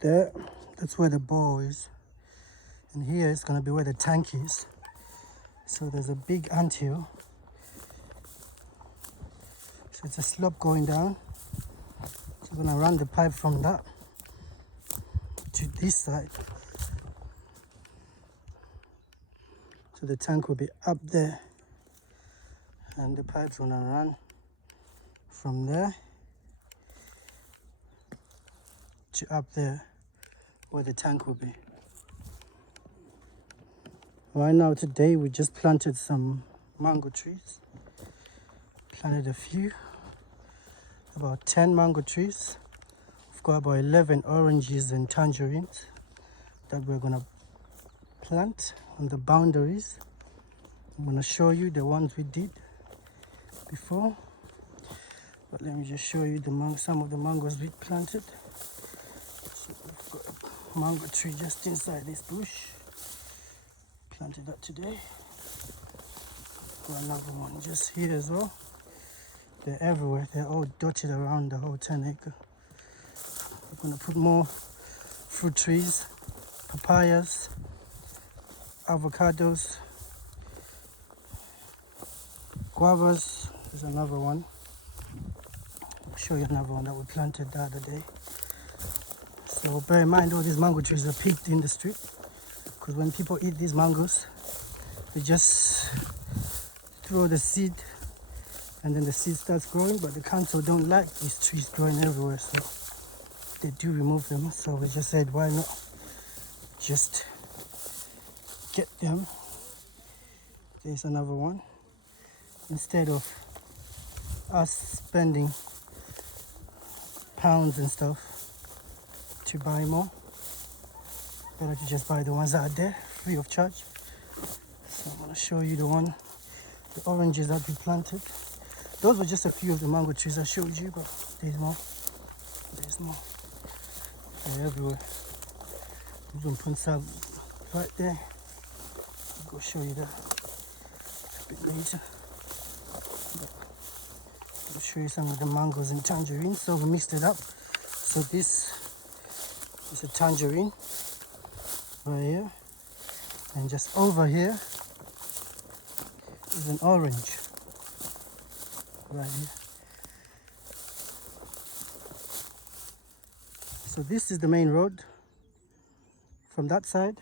there, that's where the bore is. And here is going to be where the tank is. So there's a big anthill. So it's a slope going down. So I'm going to run the pipe from that to this side. So the tank will be up there. And the pipe's going to run from there to up there where the tank will be. Right now today we just planted some mango trees. Planted a few, about 10 mango trees. We've got about 11 oranges and tangerines that we're gonna plant on the boundaries. I'm gonna show you the ones we did before, but let me just show you some of the mangoes we planted. So we've got a mango tree just inside this bush. Planted that today. Got another one just here as well. They're everywhere. They're all dotted around the whole 10 acre. We're gonna put more fruit trees, papayas, avocados, guavas. There's another one. I'll show you another one that we planted the other day. So bear in mind all these mango trees are picked in the street, because when people eat these mangoes, they just throw the seed and then the seed starts growing, but the council don't like these trees growing everywhere, so they do remove them. So we just said, why not just get them? There's another one. Instead of us spending pounds and stuff to buy more, better to just buy the ones that are there free of charge. So I'm going to show you the oranges that we planted. Those were just a few of the mango trees I showed you, but there's more. They're everywhere. I'm going to put some right there. I'll go show you that a bit later. But I'll show you some of the mangoes and tangerines. So we mixed it up. So this is a tangerine right here, and just over here is an orange right here. So this is the main road from that side,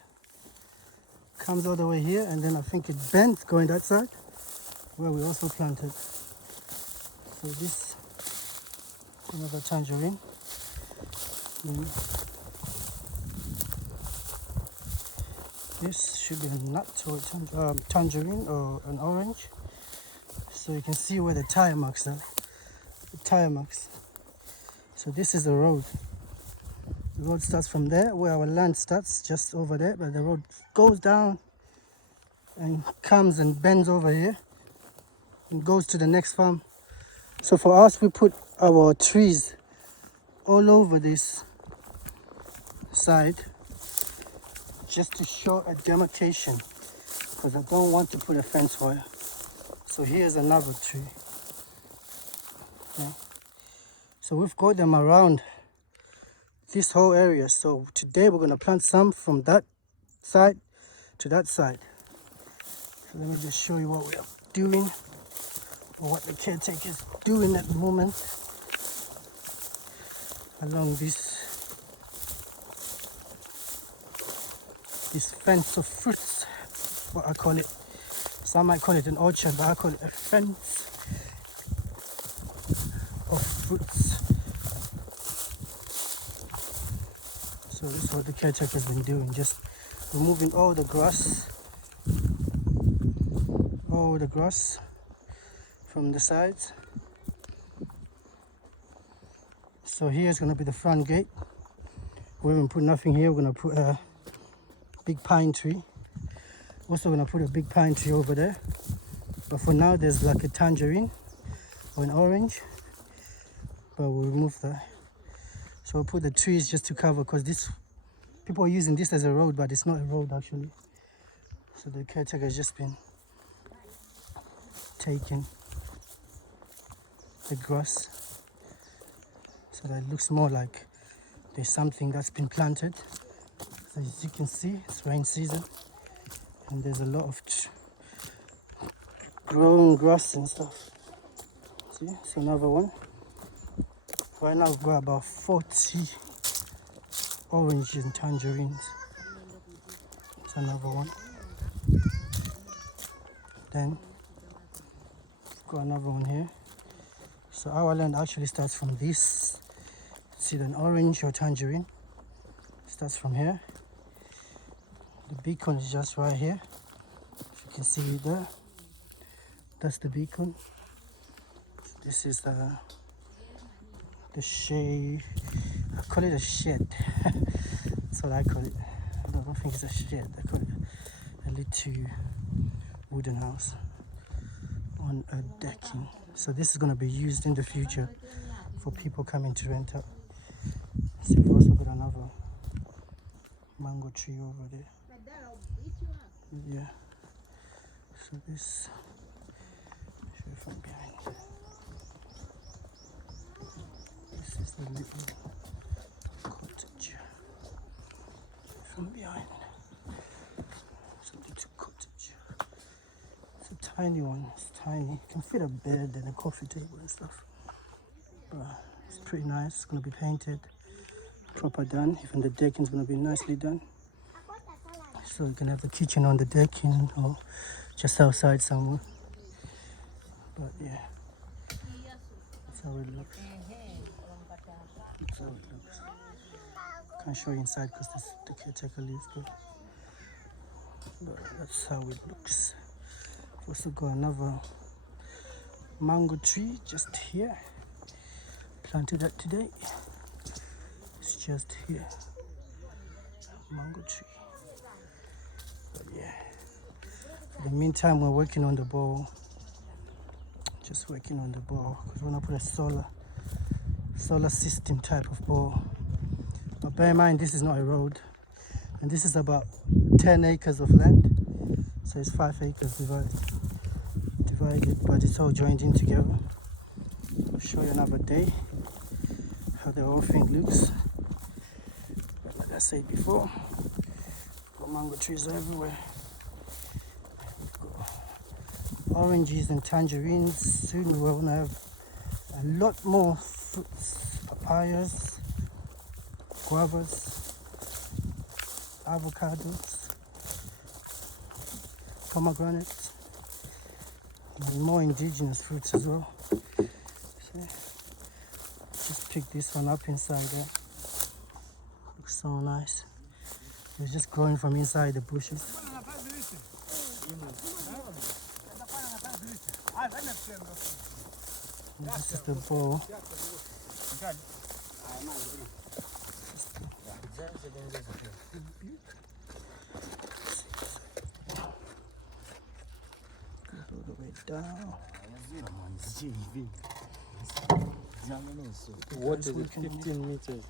comes all the way here, and then I think it bends going that side where we also planted. So this is another tangerine. Then this should be a nut or a tangerine or an orange. So you can see where the tire marks are. The tire marks. So this is the road. The road starts from there, where our land starts, just over there, but the road goes down and comes and bends over here and goes to the next farm. So for us, we put our trees all over this side just to show a demarcation, because I don't want to put a fence wire. So here's another tree. Okay. So we've got them around this whole area. So today we're going to plant some from that side to that side. So let me just show you what we are doing, or what the caretaker is doing at the moment along this fence of fruits, what I call it. Some might call it an orchard, but I call it a fence of fruits. So this is what the caretaker has been doing, just removing all the grass from the sides. So here's going to be the front gate. We haven't put nothing here. We're going to put a big pine tree. Also going to put a big pine tree over there. But for now, there's like a tangerine or an orange. But we'll remove that. So we'll put the trees just to cover, because this people are using this as a road, but it's not a road actually. So the caretaker has just been taking the grass so that it looks more like there's something that's been planted. So as you can see, it's rain season, and there's a lot of growing grass and stuff. See, it's another one. Right now we've got about 40 oranges and tangerines. It's another one. Then we've got another one here. So our land actually starts from this. See, an orange or tangerine starts from here. The beacon is just right here. If you can see it there, that's the beacon. This is the shade. I call it a shed. That's what I call it. I don't think it's a shed. I call it a little wooden house on a decking. So this is going to be used in the future for people coming to rent out. See, we've also got another mango tree over there. Yeah. So this, show you from behind. This is the little cottage from behind. It's a little cottage. It's a tiny one. It's tiny. You can fit a bed and a coffee table and stuff. But it's pretty nice. It's gonna be painted, proper done. Even the decking's gonna be nicely done. So you can have the kitchen on the decking or just outside somewhere. But yeah, that's how it looks. That's how it looks. Can't show you inside because the caretaker lives there. But that's how it looks. We've also got another mango tree just here. Planted that today. It's just here. Mango tree. But yeah. For the meantime, we're working on the ball. Just working on the ball because we want to put a solar system type of ball. But bear in mind, this is not a road, and this is about 10 acres of land. So it's 5 acres divided, but it's all joined in together. I'll show you another day how the whole thing looks. But like I said before, got mango trees everywhere. Oranges and tangerines. Soon we're going to have a lot more fruits, papayas, guavas, avocados, pomegranates, and more indigenous fruits as well. So, just pick this one up inside there. Looks so nice. It's just growing from inside the bushes. And this is the bowl. All the way down. What is it? 15 meters.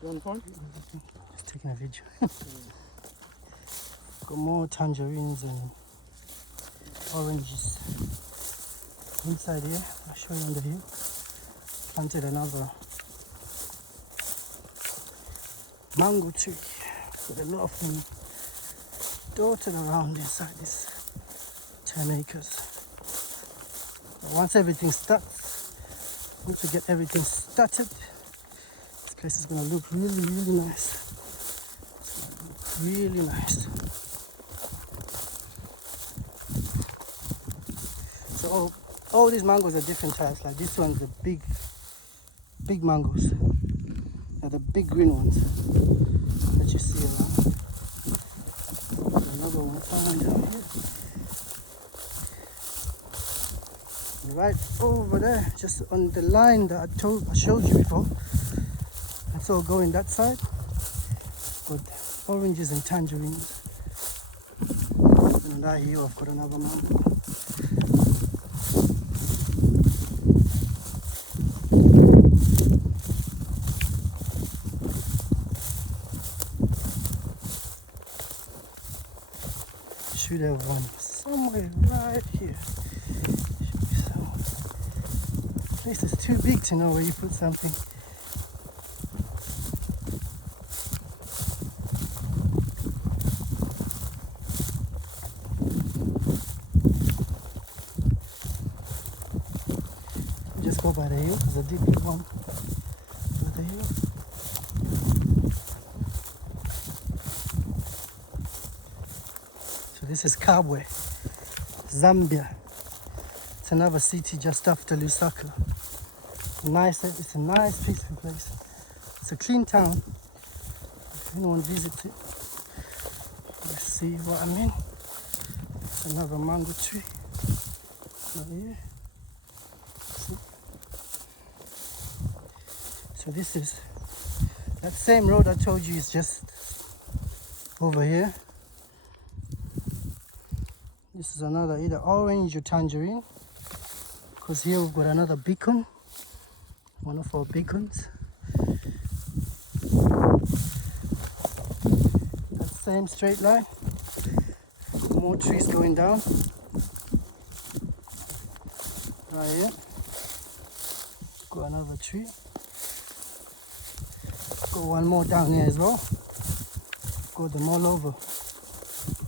You on phone? Just taking a video. Got more tangerines and oranges inside here. I'll show you on the hill. Planted another mango tree. Got a lot of them dotted around inside this 10 acres. But once everything starts, once we get everything started, this place is going to look really, really nice. It's going to look really nice. So all these mangoes are different types. Like this one's the big mangoes. They're the big green ones that you see around. There's another one found down here. Right over there, just on the line that I showed you before. It's all going that side. Got oranges and tangerines. And on that hill I've got another mango. Should have one somewhere right here. place is too big to know where you put something. Just go by the hill. There's a deep one by the hill. So this is Kabwe, Zambia. It's another city just after Lusaka. It's a nice, peaceful place. It's a clean town. If anyone visits it, you see what I mean. It's another mango tree. Right here. See? So this is that same road I told you is just over here. This is another either orange or tangerine. Because here we've got another beacon. One of our beacons. That same straight line. More trees going down. Right here. Got another tree. Got one more down here as well. Got them all over.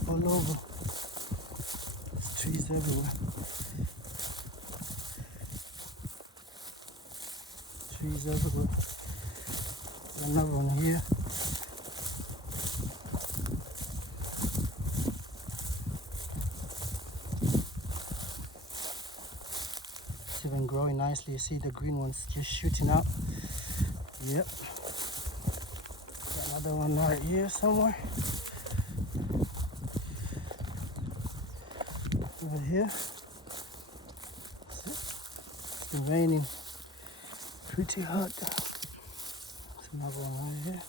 All over. There's trees everywhere. Trees everywhere. Another one here. It's even growing nicely. You see the green ones just shooting out. Yep. Got another one right here somewhere. Over here. It's been raining pretty hard. There's another one right here.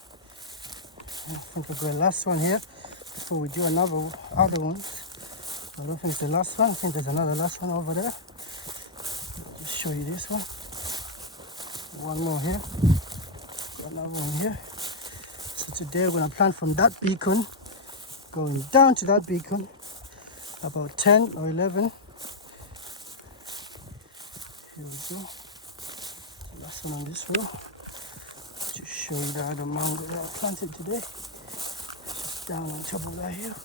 I think I've got the last one here before we do other ones. I don't think it's the last one. I think there's another last one over there. Just show you this one. One more here. Got another one here. So today we're gonna plant from that beacon, going down to that beacon, about 10 or 11. Here we go. Last one on this row. Just show you the other mango that I planted today. It's just down on top of that hill.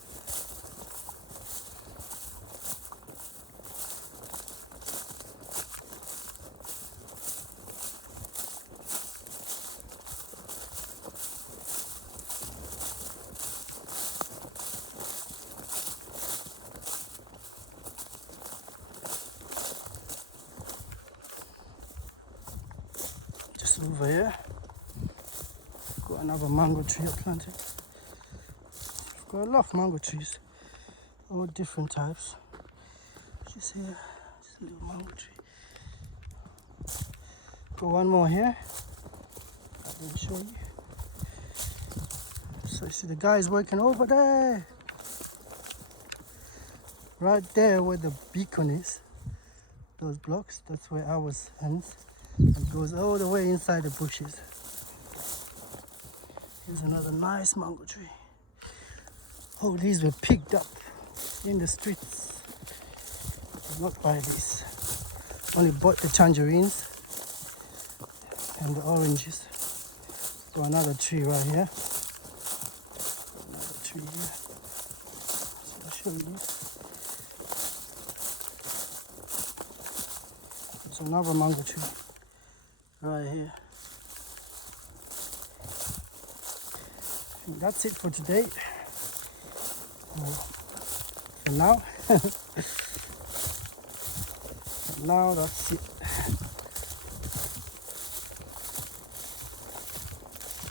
Over here, got another mango tree I planted. I've got a lot of mango trees, all different types. Just here, just a little mango tree. Got one more here. I didn't show you. So you see the guys working over there, right there where the beacon is. Those blocks, that's where ours ends. It goes all the way inside the bushes. Here's another nice mango tree. Oh, these were picked up in the streets. Did not buy these. Only bought the tangerines and the oranges. Got another tree right here. Another tree here. So I'll show you. There's another mango tree right here. I think that's it for today. For now. For now, that's it.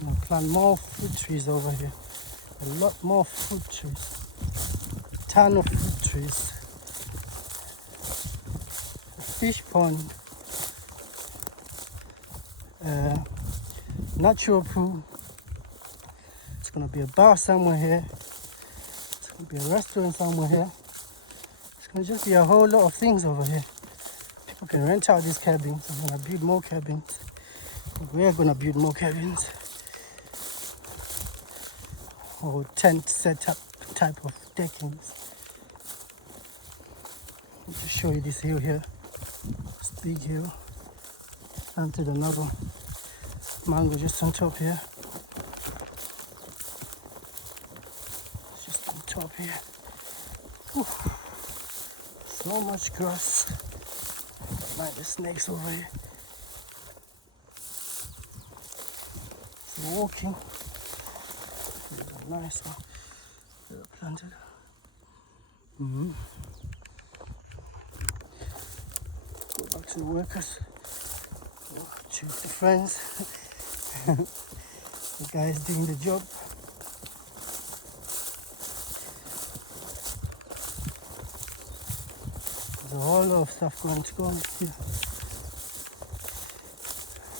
I'm gonna plant more fruit trees over here. A lot more fruit trees. A ton of fruit trees. A fish pond. Natural pool. It's gonna be a bar somewhere here. It's gonna be a restaurant somewhere here. It's gonna just be a whole lot of things over here. People can rent out these cabins. I'm gonna build more cabins. We're gonna build more cabins. Or tent setup type of deckings. Let me show you this hill here. This big hill. Planted another mango just on top here. Just on top here. Whew. So much grass. Like the snakes over here. Walking. There's a nice one that I planted. Go back to the workers. Choose the friends. The guys doing the job. There's a whole lot of stuff going on here.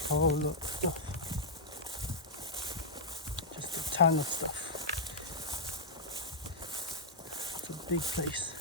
A whole lot of stuff. Just a ton of stuff. It's a big place.